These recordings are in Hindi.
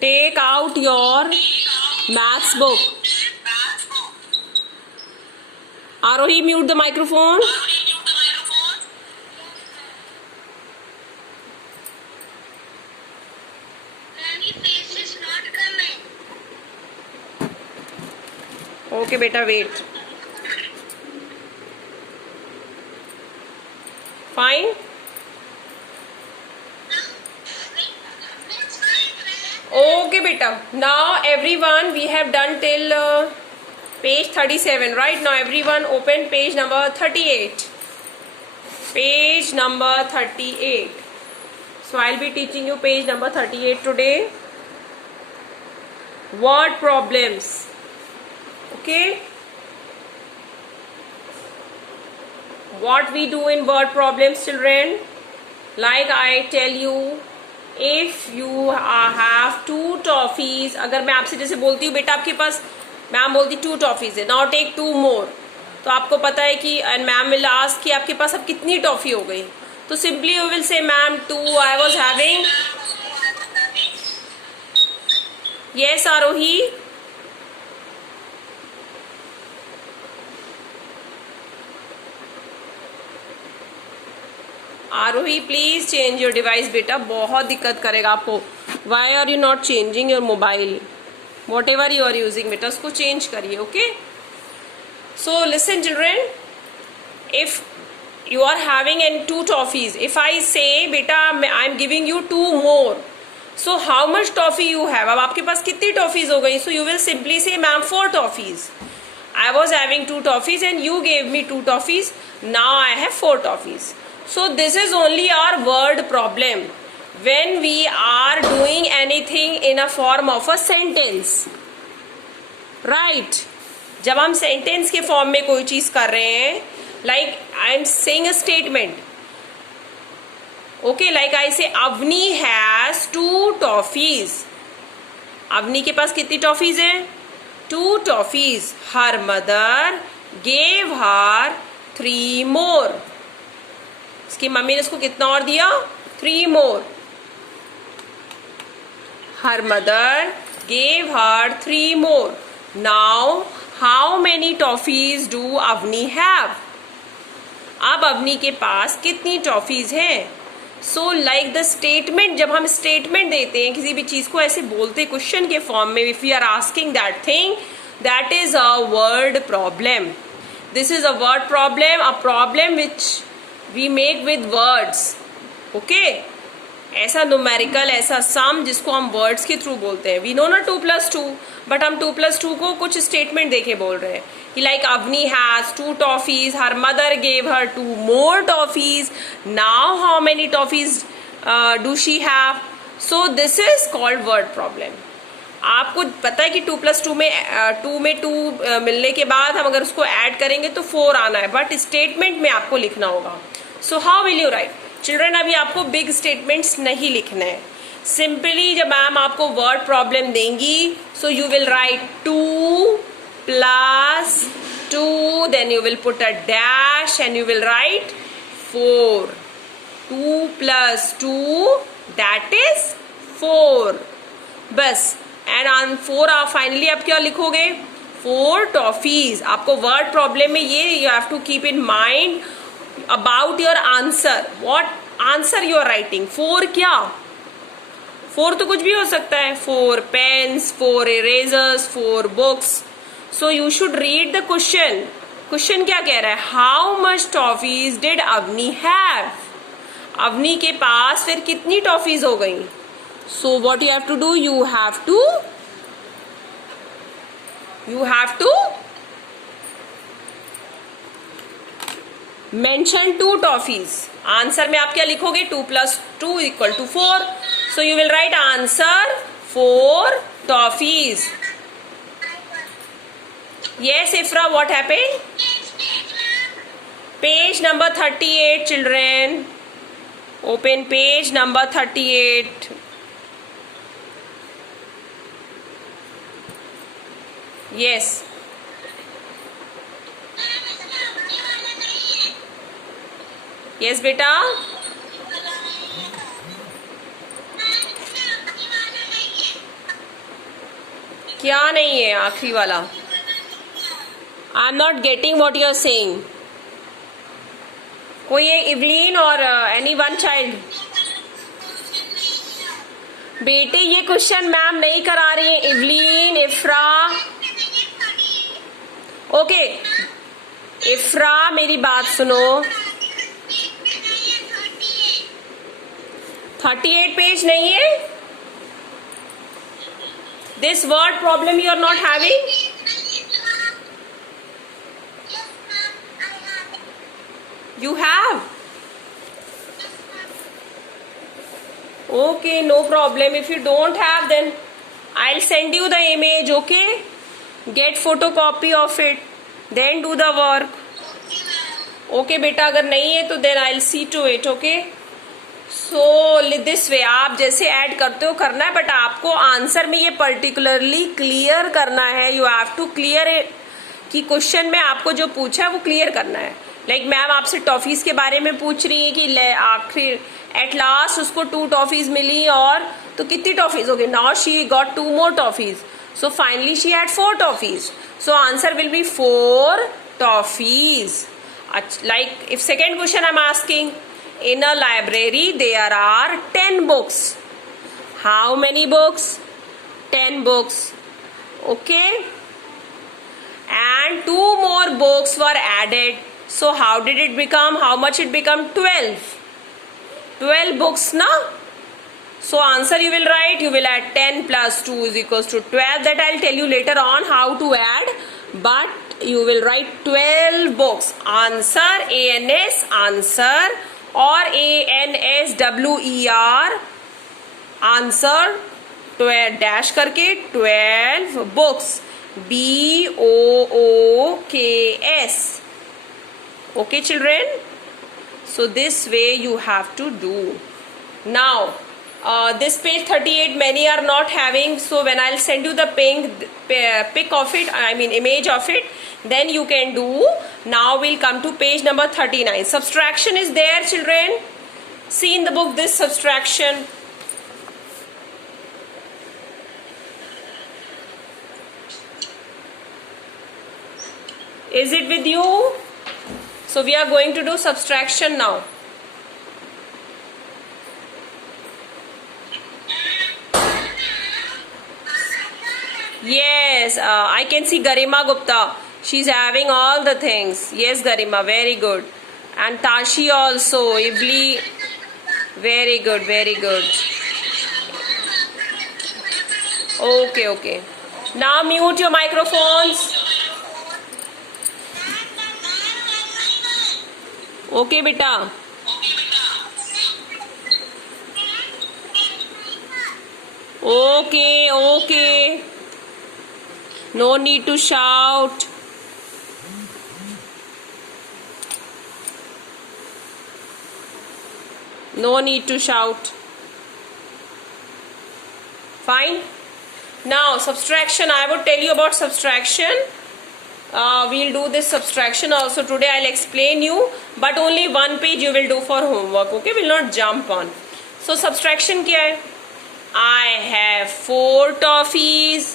Take out your maths book. Arohi, mute the microphone. Okay, beta, wait. Fine. Okay, beta. Now everyone, we have done till page 37. Right now, everyone open page number 38. Page number 38. So I'll be teaching you page number 38 today. Word problems. Okay. What we do in word problems, children? Like I tell you, if you have 2 toffees, अगर मैं आपसे जैसे बोलती हूँ बेटा आपके पास, मैम बोलती 2 टॉफीज है, नाउ टेक 2 मोर, तो आपको पता है कि एंड मैम विल आस्क कि आपके पास अब कितनी टॉफी हो गई, तो simply you will say ma'am 2 I was having. Yes Aarohi. Aarohi please change your device बेटा, बहुत दिक्कत करेगा आपको. Why are you not changing your mobile? Whatever you are using बेटा उसको चेंज करिए. Okay. So listen children, if you are having in 2 toffees, if I say beta I am giving you 2 more, so how much toffee you have? अब आपके पास कितनी टॉफीज हो गई? So you will simply say ma'am 4 toffees. I was having 2 toffees and you gave me 2 toffees. Now I have 4 toffees. So this is only our word problem when we are doing anything in a form of a sentence, right? जब हम सेंटेंस के फॉर्म में कोई चीज कर रहे हैं, like I am saying a statement, okay, like I say Avni has 2 toffees. Avani के पास कितनी टॉफीज हैं? 2 toffees. Her mother gave her 3 more. इसकी मम्मी ने उसको कितना और दिया? 3 more. Her mother gave her 3 more. Now how many toffees do Avni have? अब अवनी के पास कितनी टॉफीज हैं? सो लाइक द स्टेटमेंट, जब हम स्टेटमेंट देते हैं किसी भी चीज को ऐसे बोलते क्वेश्चन के फॉर्म में, if we are asking that thing, that is a word problem. This is a word problem, a problem which we make with words. Okay. ऐसा न्यूमेरिकल, ऐसा सम जिसको हम वर्ड्स के थ्रू बोलते हैं. वी नो ना 2+2, बट हम 2+2 को कुछ स्टेटमेंट देके बोल रहे हैं कि like Avni has 2 toffees, her mother gave her 2 more toffees, now how many toffees do she have? So this is called word problem. आपको पता है कि 2+2 में 2 में 2 मिलने के बाद हम अगर उसको ऐड करेंगे तो 4 आना है, बट स्टेटमेंट में आपको लिखना होगा. So how will you right? Children अभी आपको बिग स्टेटमेंट्स नहीं लिखना है. सिंपली जब मैम आपको वर्ड प्रॉब्लम देंगी, so you will write 2 plus 2, then you will put a dash and you will write 4. 2 plus 2, that is 4. बस. एंड ऑन 4 आप फाइनली आप क्या लिखोगे? 4 टॉफीज. आपको वर्ड प्रॉब्लम में ये you have to keep in mind about your answer. What answer you are writing? 4 क्या? 4 तो कुछ भी हो सकता है. 4 pens, 4 erasers, 4 books. So you should read the question. Question क्या कह रहा है? How much toffees did Avni have? Avani के पास फिर कितनी टॉफीज हो गई? So what you have to do? You have to mention 2 toffees. Answer में आप क्या लिखोगे? 2 plus 2 equal to 4. So you will write answer 4 toffees. Yes, Ifra, what happened? Page number 38, children. Open page number 38. Yes. Yes, beta. क्या नहीं है आखिरी वाला? I am not getting what you are saying. कोई है इवलीन और एनी वन चाइल्ड? बेटे ये क्वेश्चन मैम नहीं करा रही है. इवलीन, इफ्रा. ओके इफ्रा मेरी बात सुनो. 38 पेज नहीं है. This word problem you are not having. You have? Okay, no problem. If you don't have, then I'll send you the image, okay? Get photocopy of it. Then do the work. Okay, बेटा अगर नहीं है तो then I'll see to it, okay? So this way आप जैसे ऐड करते हो करना है, बट आपको आंसर में ये पर्टिकुलरली क्लियर करना है. You have to clear it कि क्वेश्चन में आपको जो पूछा है वो क्लियर करना है. लाइक मैम आपसे टॉफीज के बारे में पूछ रही है कि आखिर एट लास्ट उसको 2 टॉफीज मिली, और तो कितनी टॉफीज हो गई? Now she got 2 more toffees. So finally she had 4 toffees. So answer will be 4 toffees. Like if second question I am asking, in a library there are 10 books. How many books? 10 books. Okay and 2 more books were added. So how did it become? How much it become? 12. 12 books, na? So answer you will write. You will add 10 plus 2 is equals to 12. That I'll tell you later on how to add. But you will write 12 books. Answer ANS answer or ANSWER answer 12 dash करके 12 books. BOOKS. Okay children, so this way you have to do. Now this page 38 many are not having, so when I'll send you the pic of it, I mean image of it, then you can do. Now we'll come to page number 39. Subtraction is there children. See in the book this subtraction. Is it with you? So we are going to do subtraction now. Yes, I can see Garima Gupta. She's having all the things. Yes, Garima, very good. And Tashi also. Ibli, very good, very good. Okay, okay. Now mute your microphones. Okay बेटा. Okay okay, no need to shout. No need to shout. Fine. Now subtraction, I would tell you about subtraction. We'll do this subtraction also today. I'll explain you, but only one page you will do for homework. Okay, will not jump on. So subtraction क्या है? I have 4 toffees.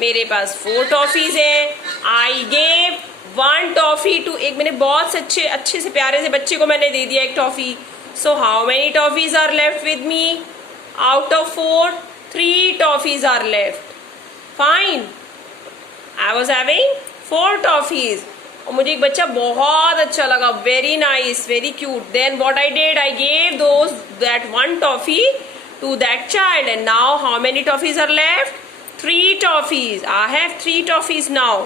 मेरे पास 4 toffees है. I gave 1 toffee to एक मैंने बहुत अच्छे से प्यारे से बच्चे को मैंने दे दिया एक toffee. So how many toffees are left with me? Out of 4, 3 toffees are left. Fine. I was having 4 toffees. और मुझे एक बच्चा बहुत अच्छा लगा. Very nice, very cute. Then what I did, I gave that 1 toffee to that child. And now how many toffees are left? 3 toffees. I have 3 toffees now.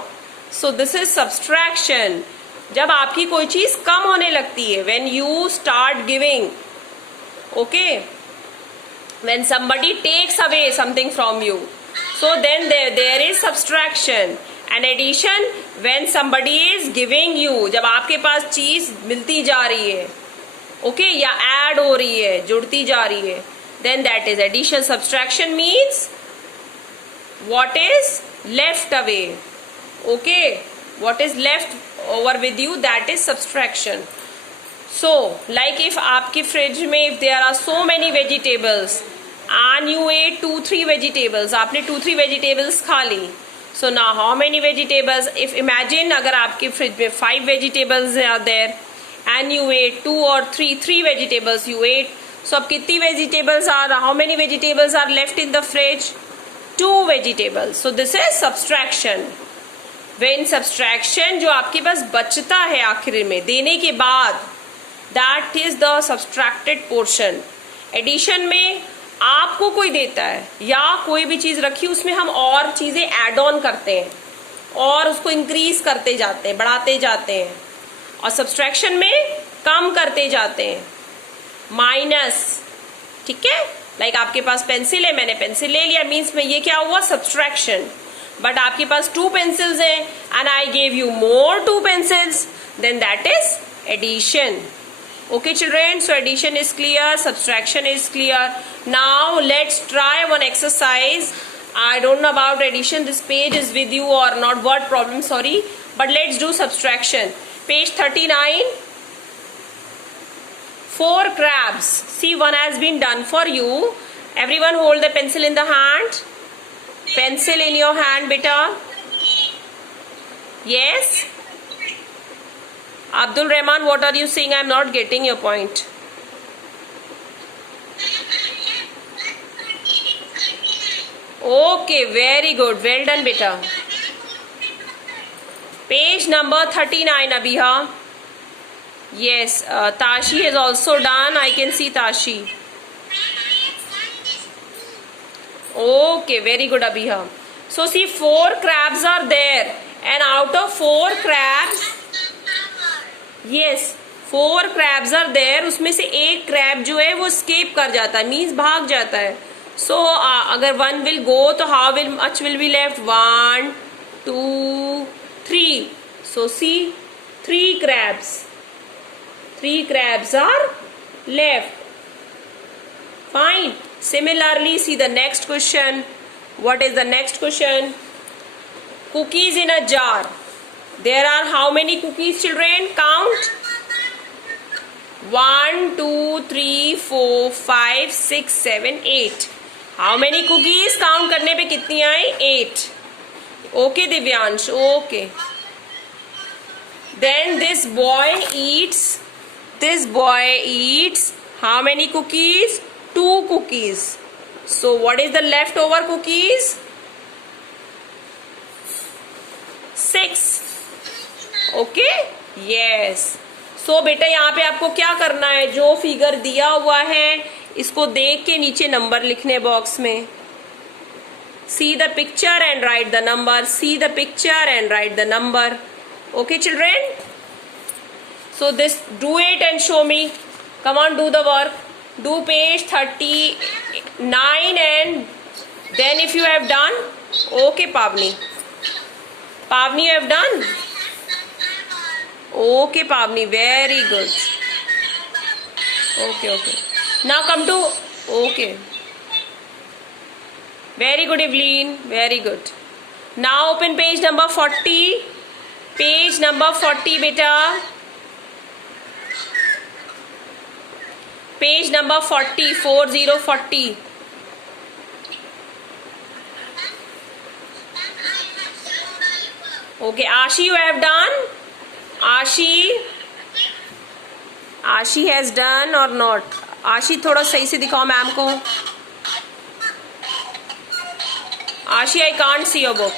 So this is subtraction. जब आपकी कोई चीज कम होने लगती है, when you start giving, okay, when somebody takes away something from you, so then there is subtraction. And addition, when somebody is giving you, जब आपके पास चीज मिलती जा रही है, okay, या add हो रही है, जुड़ती जा रही है, then that is addition. Subtraction means what is left away. Okay, what is left over with you, that is subtraction. So like if आपकी fridge में if there are so many vegetables, and you ate 2-3 vegetables. आपने 2-3 vegetables खा ली. So now how many vegetables? If imagine अगर आपके फ्रिज में 5 vegetables are there and you ate 2 or 3 vegetables you ate. So अब कितनी vegetables are? How many vegetables are left in the fridge? 2 vegetables. So this is subtraction. When subtraction जो आपके पास बचता है आखिर में देने के बाद, that is the subtracted portion. Addition में आपको कोई देता है या कोई भी चीज रखी उसमें हम और चीजें ऐड ऑन करते हैं और उसको इंक्रीज करते जाते हैं, बढ़ाते जाते हैं. और सब्सट्रैक्शन में कम करते जाते हैं, माइनस. ठीक है, लाइक आपके पास पेंसिल है, मैंने पेंसिल ले लिया, मीन्स में ये क्या हुआ? सब्सट्रैक्शन. बट आपके पास 2 पेंसिल्स हैं and I gave you more 2 pencils, then that is addition. Okay children, so addition is clear, subtraction is clear. Now let's try one exercise. I don't know about addition, this page is with you or not, word problem, sorry, but let's do subtraction. Page 39. 4 crabs. See, one has been done for you. Everyone hold the pencil in the hand. Pencil in your hand, beta. Yes. Abdul Rahman, what are you saying? I am not getting your point. Okay, very good. Well done, beta. Page number 39, Abhiha. Yes, Tashi has also done. I can see Tashi. Okay, very good, Abhiha. So see, 4 crabs are there, and out of 4 crabs, yes, 4 crabs are there. उसमें से एक क्रैब जो है वो escape कर जाता है, मीन्स भाग जाता है. So अगर 1 will go तो how much will be left? 1, 2, 3. So see, 3 crabs. 3 crabs are left. Fine. Similarly, see the next question. What is the next question? Cookies in a jar. There are how many cookies, children? Count. 1, 2, 3, 4, 5, 6, 7, 8. How many cookies? Count करने पे कितनी आई? 8. Okay, Divyansh. Okay. Then this boy eats. This boy eats how many cookies? 2 cookies. So what is the leftover cookies? 6. Okay, yes. So बेटा यहाँ पे आपको क्या करना है? जो फिगर दिया हुआ है इसको देख के नीचे नंबर लिखने बॉक्स में. See the picture and write the number. See the picture and write the number. Okay children, so this do it and show me. Come on, do the work. Do page 39 and then if you have done. Okay Pavni. Pavni, you have done. Okay, Pavni, very good. Okay. Now come to, okay. Very good, Evelyn. Very good. Now open page number 40. Page number 40, beta. Page number 40, 40. Okay, Ashi, you have done? आशी हैज डन और नॉट? आशी थोड़ा सही से दिखाओ मैम को. आशी, I can't see your book.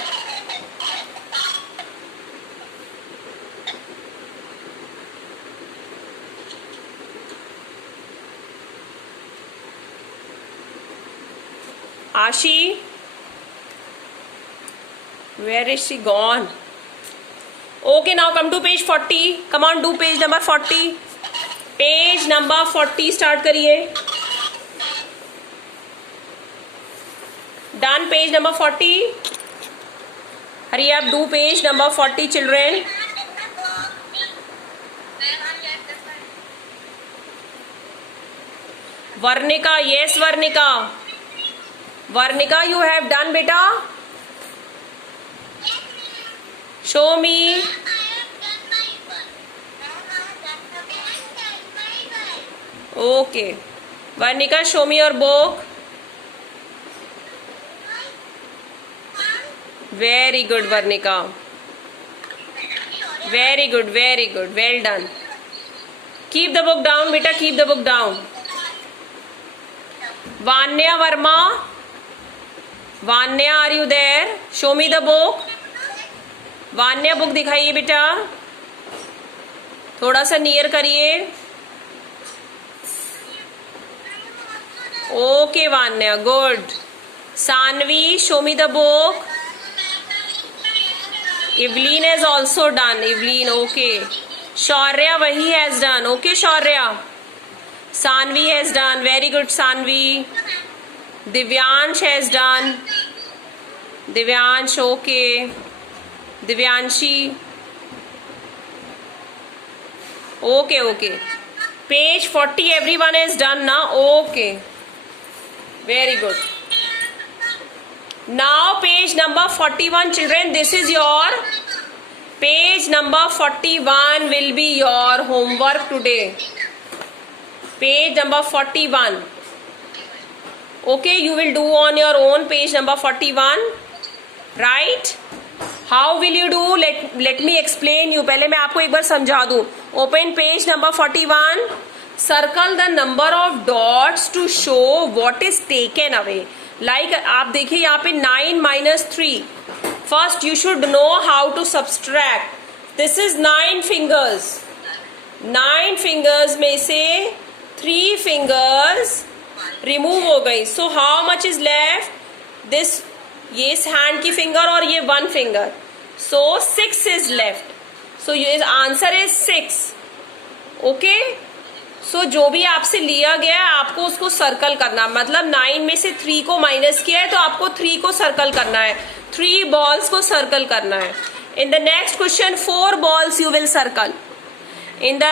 आशी, where is she gone? Okay, now come to page 40. Come on, do page number 40. Page number 40 start करिए. Done page number 40. Hurry up, do page number 40, children. Varnika, yes, Varnika. Varnika, you have done, beta. Show me. Okay. Varnika, show me your book. Very good, Varnika. Very good, very good. Well done. Keep the book down, beta. Keep the book down. Vanya Verma. Vanya, are you there? Show me the book. Vanya, book दिखाइए बेटा. थोड़ा सा नियर करिए. Okay, Vanya. Good. Sanvi, show me the book. Evelyn has also done. Evelyn, okay. Shaurya, wahi has done. Okay, Shaurya. Sanvi has done. Very good, Sanvi. Divyansh has done. Divyansh, okay. Divyanshi. Okay, okay. Page 40, everyone has done now. Okay. Very good. Now page number 41, children. This is your page number 41 will be your homework today. Page number 41. Okay, you will do on your own page number 41. Right? How will you do? Let me explain you. पहले मैं आपको एक बार समझा दूं. Open page number 41. Circle the number of dots to show what is taken away. Like आप देखिए यहाँ पे 9 minus 3. First you should know how to subtract. This is 9 fingers. 9 fingers में से 3 fingers remove हो गई. So how much is left? This ये इस hand की finger और ये 1 finger. So 6 is left. So ये answer is 6. Okay? सो जो भी आपसे लिया गया है आपको उसको सर्कल करना. मतलब 9 में से 3 को माइनस किया है तो आपको 3 को सर्कल करना है. 3 बॉल्स को सर्कल करना है. In the next question 4 balls you will circle. In the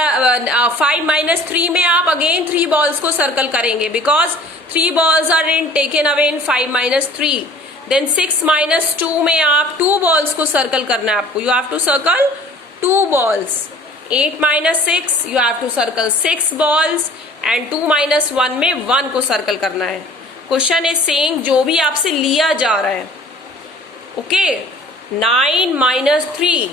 5 minus 3 में आप अगेन 3 बॉल्स को सर्कल करेंगे because 3 balls are in taken away in 5 minus 3. Then 6 minus 2 में आप 2 बॉल्स को सर्कल करना है आपको. You have to circle 2 balls. 8 minus 6 you have to circle 6 balls and 2 minus 1 में 1 को सर्कल करना है. क्वेश्चन इज सेइंग जो भी आपसे लिया जा रहा है. ओके 9 minus 3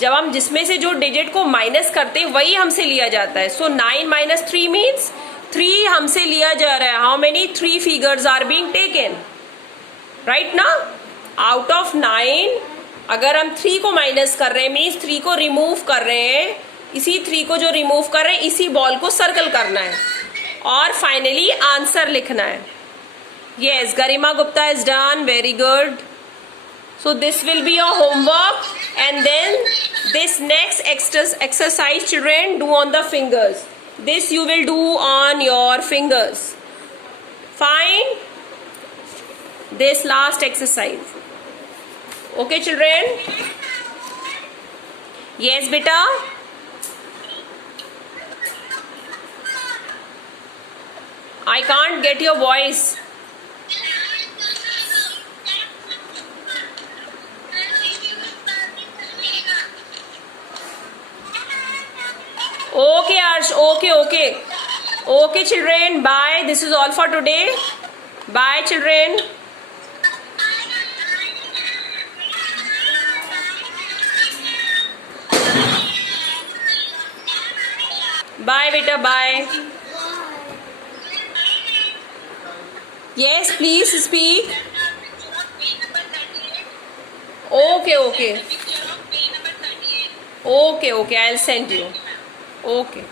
जब हम जिसमें से जो डिजिट को माइनस करते हैं वही हमसे लिया जाता है. सो 9 minus 3 मीन्स 3 हमसे लिया जा रहा है. How many 3 figures are being taken. Right ना. आउट ऑफ 9 अगर हम 3 को माइनस कर रहे हैं मीन्स 3 को रिमूव कर रहे हैं. इसी 3 को जो रिमूव कर रहे हैं इसी बॉल को सर्कल करना है और फाइनली आंसर लिखना है. Yes, Garima Gupta is done. Very good. So this will be your homework and then this next exercise children do on the fingers. This you will do on your fingers. Fine this last exercise. Okay, children? Yes, beta? I can't get your voice. Okay, Arsh. Okay. Okay, children. Bye. This is all for today. Bye, children. Bye beta, bye. Yes, please speak. Okay. Okay, I'll send you. Okay.